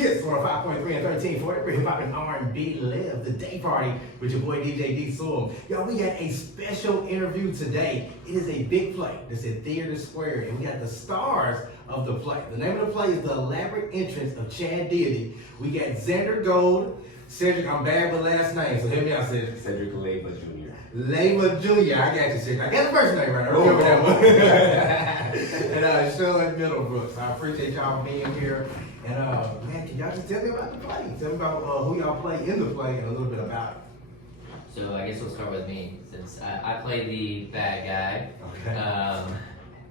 Kiss on 5.3 and 13 for every hip hop and R&B live the day party with your boy DJ D Soul. Y'all, we got a special interview today. It is a big play. It's at Theater Square, and we got the stars of the play. The name of the play is The Elaborate Entrance of Chad Deity. We got Xander Gold, Cedric. I'm bad with last name, so help me out, Cedric. Cedric Leyva Jr. Leyva Jr. I got you, Cedric. I got the first name right. I remember that one. And Sean Middlebrooks. I appreciate y'all being here. And man, can y'all just tell me about the play? Tell me about who y'all play in the play and a little bit about it. So I guess we'll start with me, since I play the bad guy, Okay.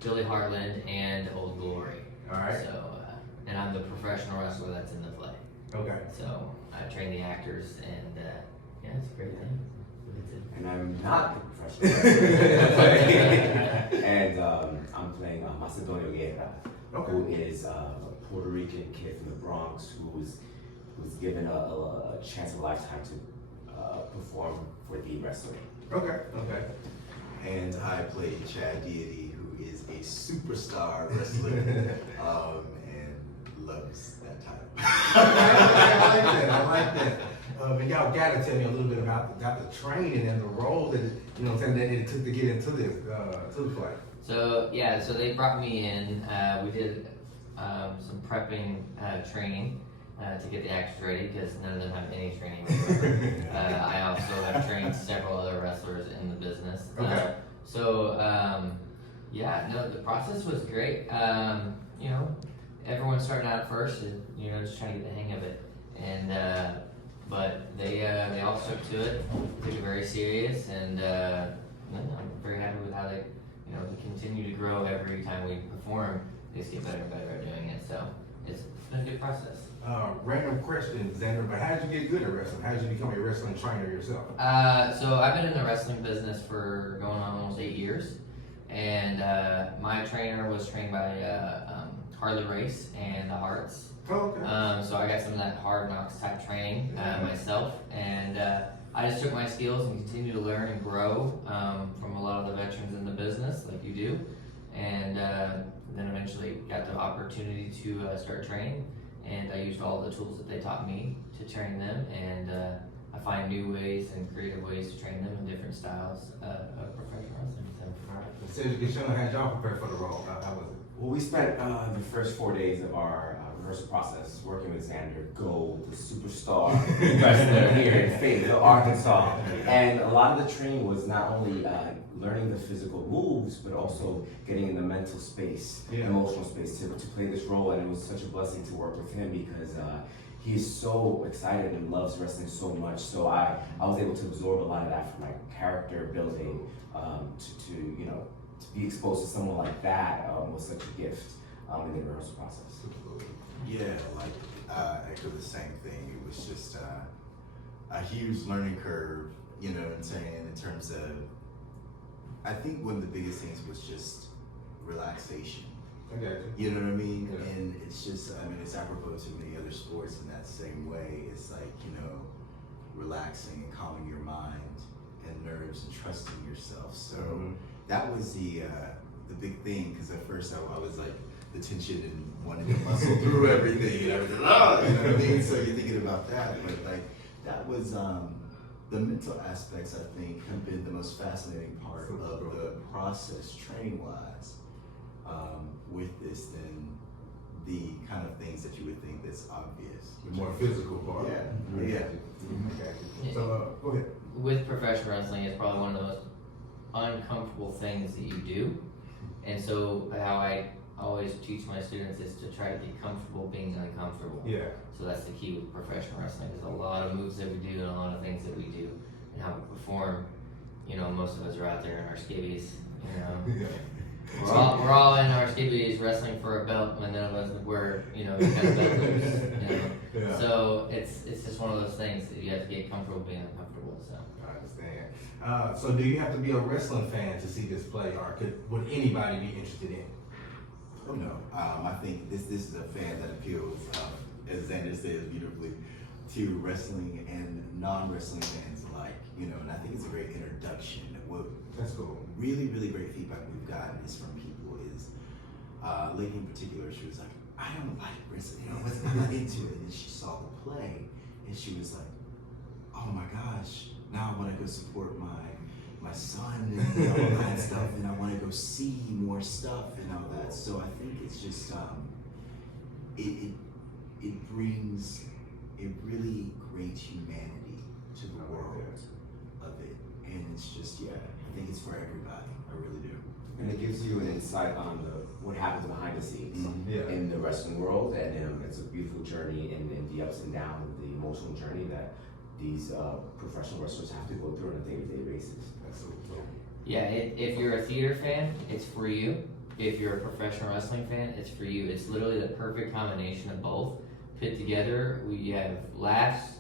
Billy Hartland and Old Glory. All right. So, and I'm the professional wrestler that's in the play. Okay. So I train the actors, and yeah, it's a great thing. And I'm not the professional. And I'm playing Macedonio Guerra, Okay. who is a Puerto Rican kid from the Bronx who's given a chance of a lifetime to perform for the wrestling. Okay. Okay. And I play Chad Deity, who is a superstar wrestler and loves that title. I like that. I like that. And y'all gotta tell me a little bit about the training and the role that that it took to get into this to the play. So yeah, so they brought me in. We did some prepping training to get the actors ready, because none of them have any training whatsoever. I also have trained several other wrestlers in the business. Okay. Yeah, no, the process was great. Everyone started out first, and, just trying to get the hang of it. And but they all stuck to it, took it very serious, and I'm very happy with how they continue to grow every time we perform. They just get better and better at doing it. So it's been a good process. Random question, Xander, but how did you get good at wrestling? How did you become a wrestling trainer yourself? So I've been in the wrestling business for going on almost 8 years, and my trainer was trained by Harley Race and the Hearts. Oh, okay. So I got some of that hard knocks type training myself, and I just took my skills and continue to learn and grow from a lot of the veterans in the business, like you do, and then eventually got the opportunity to start training, and I used all the tools that they taught me to train them, and I find new ways and creative ways to train them in different styles of professional wrestling. So. All right. Cedric and Sean, had y'all prepared for the role? How was it? Well, we spent the first 4 days of our rehearsal process working with Xander Gold, the superstar wrestler here in Fayetteville, Arkansas. And a lot of the training was not only learning the physical moves, but also getting in the mental space, emotional space to play this role. And it was such a blessing to work with him, because he is so excited and loves wrestling so much. So I was able to absorb a lot of that for my character building, to be exposed to someone like that was such a gift in the rehearsal process. Yeah, like I echo the same thing. It was just a huge learning curve, you know what I'm saying, in terms of, I think one of the biggest things was just relaxation. Okay. You know what I mean? Yeah. And it's just, it's apropos to many other sports in that same way. It's like, relaxing and calming your mind and nerves and trusting yourself. So that was the big thing, because at first I was like, the tension and wanting to muscle through everything and everything, you know what I mean? So you're thinking about that, but like, that was, the mental aspects, I think, have been the most fascinating part of the process, training-wise, with this than the kind of things that you would think that's obvious. The more physical part. Yeah, yeah. Okay. So, go ahead. With professional wrestling, it's probably one of the most uncomfortable things that you do. And so how I always teach my students is to try to get comfortable being uncomfortable. Yeah. So that's the key with professional wrestling. There's a lot of moves that we do and a lot of things that we do and how we perform. Most of us are out there in our skivvies, Yeah. We're all in our skivvies wrestling for a belt when none of us wear, kind of belt loose, Yeah. So it's just one of those things that you have to get comfortable being uncomfortable, so. I understand. So do you have to be a wrestling fan to see this play, or would anybody be interested in it? Oh no, I think this is a fan that appeals, as Xander says beautifully, to wrestling and non-wrestling fans alike, and I think it's a great introduction. What That's cool. really, really great feedback we've gotten is from people is, lady in particular, she was like, I don't like wrestling. I'm not into it. And then she saw the play, and she was like, oh my gosh, now I want to go support my son and all that stuff, and I want to go see more stuff and all that. So I think it's just it brings a really great humanity to the world of it, and it's just I think it's for everybody. I really do. And it gives you an insight on what happens behind the scenes in the wrestling world, and it's a beautiful journey in the ups and downs, the emotional journey that these professional wrestlers have to go through on a day-to-day basis. Yeah, if you're a theater fan, it's for you. If you're a professional wrestling fan, it's for you. It's literally the perfect combination of both put together. We have laughs,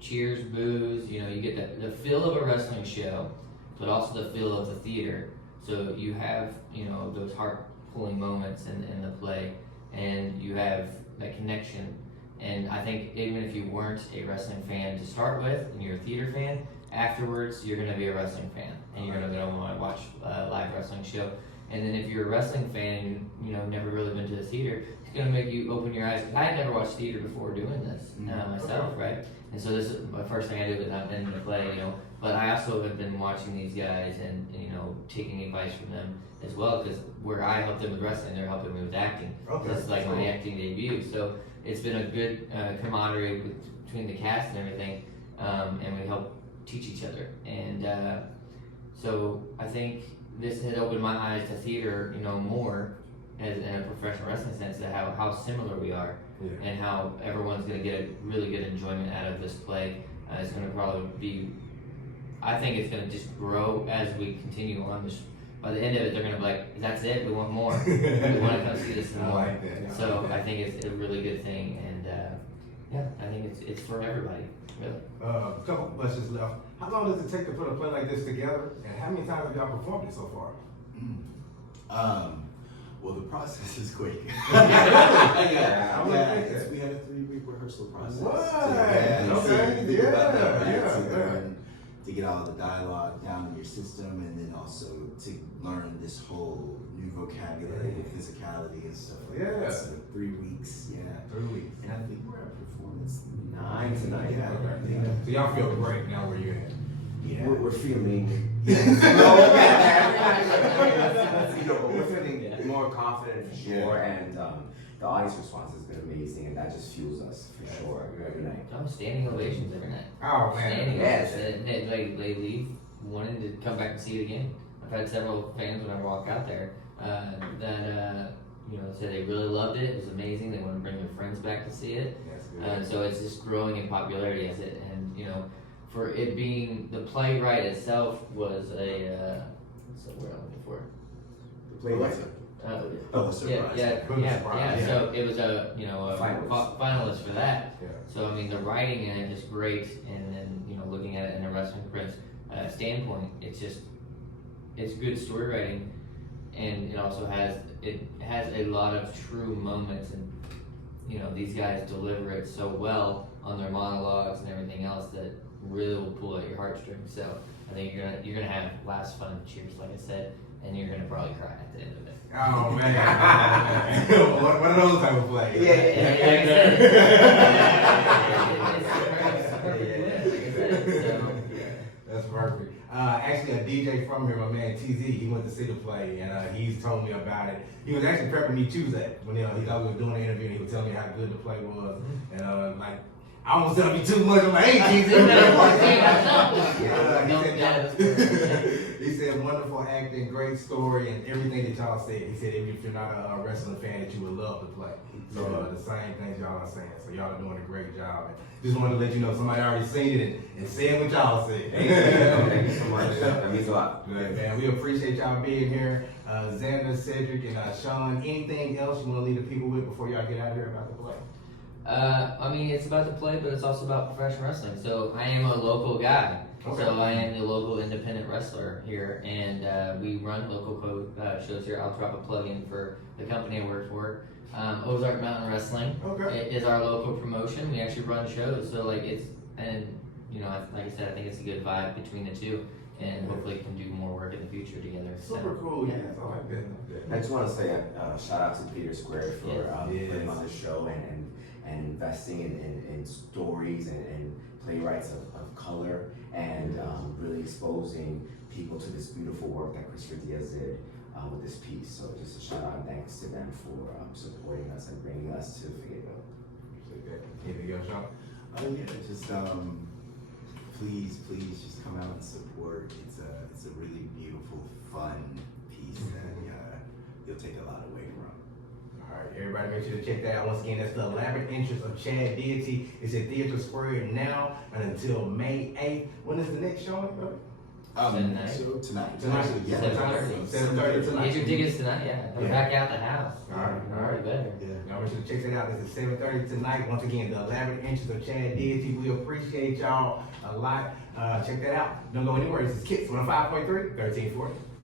cheers, boos. You know, you get the feel of a wrestling show, but also the feel of the theater. So you have, you know, those heart-pulling moments in the play, and you have that connection. And I think even if you weren't a wrestling fan to start with, and you're a theater fan, afterwards you're going to be a wrestling fan, and you're going to want to watch a live wrestling show. And then if you're a wrestling fan, you know, never really been to the theater, it's going to make you open your eyes. I had never watched theater before doing this myself, right? And so this is my first thing I did without been to play, you know. But I also have been watching these guys and you know, taking advice from them as well, because where I help them with wrestling, they're helping me with acting. This is like my acting debut, so it's been a good camaraderie between the cast and everything, and we help teach each other. And so I think this has opened my eyes to theater, you know, more as in a professional wrestling sense, to how similar we are, and how everyone's going to get a really good enjoyment out of this play. It's going to probably be, I think it's going to just grow as we continue on. By the end of it, they're going to be like, that's it, we want more. We want to come see this more. I like that. So I think it's a really good thing, and I think it's for everybody, really. A couple questions left. How long does it take to put a play like this together, and how many times have y'all performed it so far? Well, the process is quick. We had a 3-week rehearsal process. To get all the dialogue down in your system, and then also to learn this whole new vocabulary and physicality and stuff like that. So 3 weeks, 3 weeks. And I think we're at performance 9 tonight. So y'all feel great now where you're at. Yeah. We're feeling, we're feeling more confident for sure, and the audience response has been amazing, and that just fuels us for sure every night. I'm standing ovations every night. Oh Standing man. ovations. They leave wanting to come back and see it again. I've had several fans when I walk out there that you know, said they really loved it. It was amazing. They want to bring their friends back to see it. So it's just growing in popularity as it, and you know, for it being the playwright itself was a what's the word I'm looking for? The playwright. Yeah. So it was a Finalist. finalist for that. Yeah. So I mean, the writing in it is great, and then you know, looking at it in a wrestling prince standpoint, it's good story writing, and it also has a lot of true moments, and you know, these guys deliver it so well on their monologues and everything else that really will pull at your heartstrings. So I think you're gonna have last fun cheers, like I said, and you're gonna probably cry at the end of it. Oh man. What are those type of plays? That's perfect. Actually, a DJ from here, my man TZ, he went to see the play, and he's told me about it. He was actually prepping me Tuesday when he thought we were doing the interview, and he was telling me how good the play was, and like, I almost tell me too much. I'm like, hey, TZ. He said, wonderful acting, great story, and everything that y'all said. He said, if you're not a wrestling fan, that you would love to play. So the same things y'all are saying. So y'all are doing a great job. And just wanted to let you know somebody already seen it and said what y'all said. Thank you so much. That means a lot. Good, man. We appreciate y'all being here. Xander, Cedric, and Sean, anything else you want to leave the people with before y'all get out of here about the play? I mean, it's about the play, but it's also about professional wrestling. So I am a local guy. Okay. So I am the local independent wrestler here, and we run local shows here. I'll drop a plug in for the company I work for. Ozark Mountain Wrestling is our local promotion. We actually run shows, so like and you know, like I said, I think it's a good vibe between the two. and hopefully can do more work in the future together. So, Super cool. Yeah, I like that. I just want to say shout out to Theater Square for Yes. putting on the show and investing in stories and playwrights of color and really exposing people to this beautiful work that Christopher Diaz did with this piece. So just a shout out and thanks to them for supporting us and bringing us to Fayetteville. Anything else, Sean? Yeah, just please just come out and support. It's a really beautiful, fun piece that you'll take a lot away from. All right, everybody make sure to check that out. Once again, that's The Elaborate Entrance of Chad Deity. It's at Theater Square now and until May 8th. When is the next show? Tonight. So tonight. Tonight? Yeah. 7:30. 7:30 tonight. Get your tickets tonight, yeah. Come Yeah. back out the house. All right. You better. Y'all make sure to check that out. This is 7:30 tonight. Once again, The Elaborate Entrance of Chad Deity. We appreciate y'all a lot. Check that out. Don't go anywhere. This is Kicks 105.3, 1340.